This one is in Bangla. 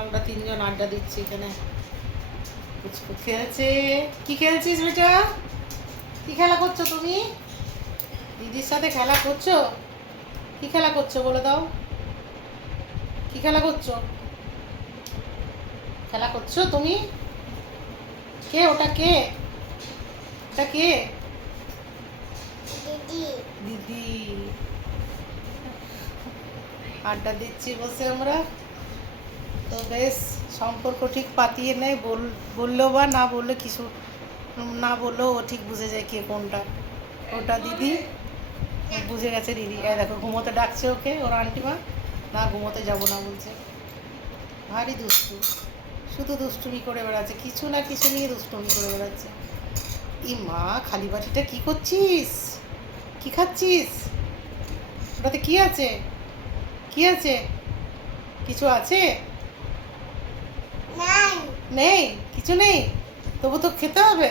আমরা তিনজন আড্ডা দিচ্ছি এখানে। পুচকু খেলছে। কি খেলছিস বেটা? কি খেলা করছো তুমি? দিদির সাথে খেলা করছো? কি খেলা করছো বলে দাও? কি খেলা করছো? খেলা করছো তুমি? কে ওটা? কে ওটা? কে? দিদি। দিদি। আড্ডা দিচ্ছি বসে আমরা। তো বেশ সম্পর্ক ঠিক পাতিয়ে নেয়, বললেও বা না বললে কিছু না বললেও ও ঠিক বুঝে যায় কে কোনটা। ওটা দিদি, বুঝে গেছে দিদি। এই দেখো ঘুমোতে ডাকছে ওকে ওর আন্টিমা। না ঘুমোতে যাব না বলছে। ভারী দুষ্টু, শুধু দুষ্টুমি করে বেড়াচ্ছে, কিছু না কিছু নিয়ে দুষ্টুমি করে বেড়াচ্ছে। ই মা, খালি বাটিটা কি করছিস? কি খাচ্ছিস? ওটাতে কি আছে? কি আছে? কিছু আছে? নাই। নেই, কিছু নেই। তবু তো খেতে হবে।